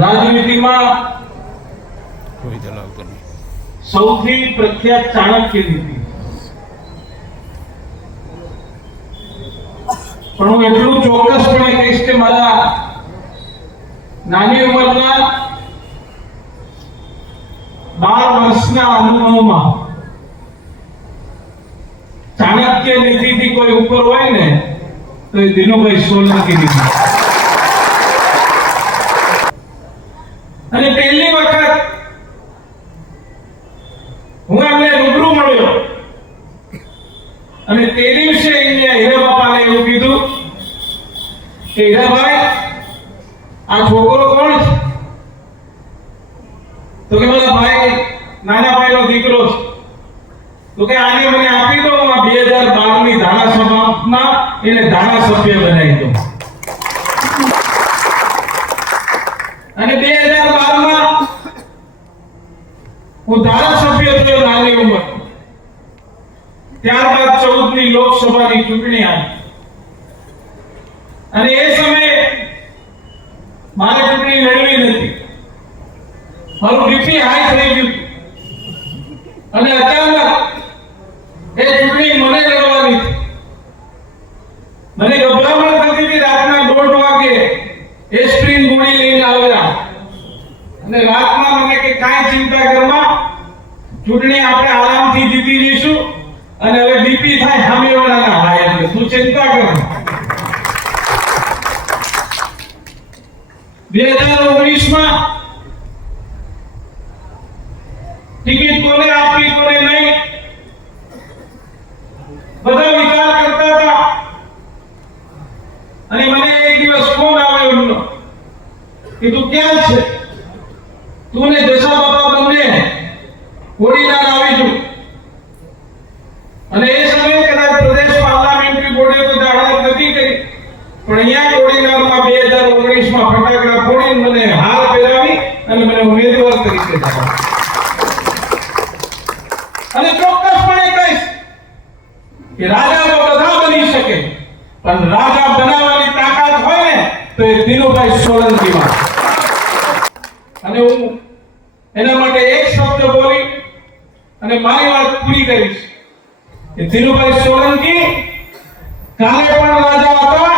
રાજનીતિમાં સૌથી પ્રખ્યાત ચાણક્ય નીતિ, પણ હું એટલું ચોક્કસપણે કહીશ કે મારા નાની ઉંમરના 12 વર્ષના અનુભવમાં ચાણક્ય નીતિથી કોઈ ઉપર હોય ને તો એ દિનુભાઈ સોલંકી નીતિ. અને પહેલી વખત હું એમને રૂબરૂ મળ્યો અને તે દિવસે હીરા બાપાને એવું કીધું કે હીરાભાઈ, આ છોકરો કોણ છે? તો કે મારા ભાઈ, નાના ભાઈનો દીકરો છે. તો કે આને મને આપી દો, હું 2012 ની ધારાસભામાં એને ધારાસભ્ય બનાવી દઉં. અને 2012 માં હું ધારાસભ્ય થયો નાની ઉંમર. ત્યારબાદ 14 ની લોકસભાની ચૂંટણી આવી અને એ સમયે મારે ચૂંટણી લડવી નથી. મારું બીપી હાઈ થઈ ગયું અને અચાનક એ ચૂંટણી મને લડવાની હતી. મને ગભરામણ થતી હતી. રાતના 1:30 વાગે એસ્પ્રિન ગોળી લઈને આવ્યા અને રાતના મને કે કાંઈ ચિંતા કરમાં, ચૂંટણી આપણે આરામથી જીતી જઈશું અને હવે બીપી થાય સામેવાળાના હાય, એટલે તું ચિંતા કર. 2019 માં ટિકિટ કોને આપવી કોને નહીં બધા વિચાર કરતા હતા. અને મને એક દિવસ ફોન આવ્યો એમનો કે તું ક્યાં છે? તું ને દશા બાપા બંને કોડીનાર આવી જો. અને એ સમયે કદાચ પ્રદેશ પાર્લામેન્ટરી બોર્ડે તો જાહેરાત નથી કરી, પણ અહીંયા કોડીનારમાં 2019 માં ફટાકડા ફોડીને મને હાર પહેરાવી અને મને ઉમેદવાર તરીકે જાહેર. અને ચોક્કસપણે કહીશ કે રાજા તો બધા બની શકે, પણ રાજા બનાવવાની તાકાત હોય ને તો એ દિનુભાઈ સોલંકીમાં. અને હું એના માટે એક શબ્દ બોલી અને મારી વાત પૂરી કરીશ કે દિનુભાઈ સોલંકી કાલે પણ રાજા હતા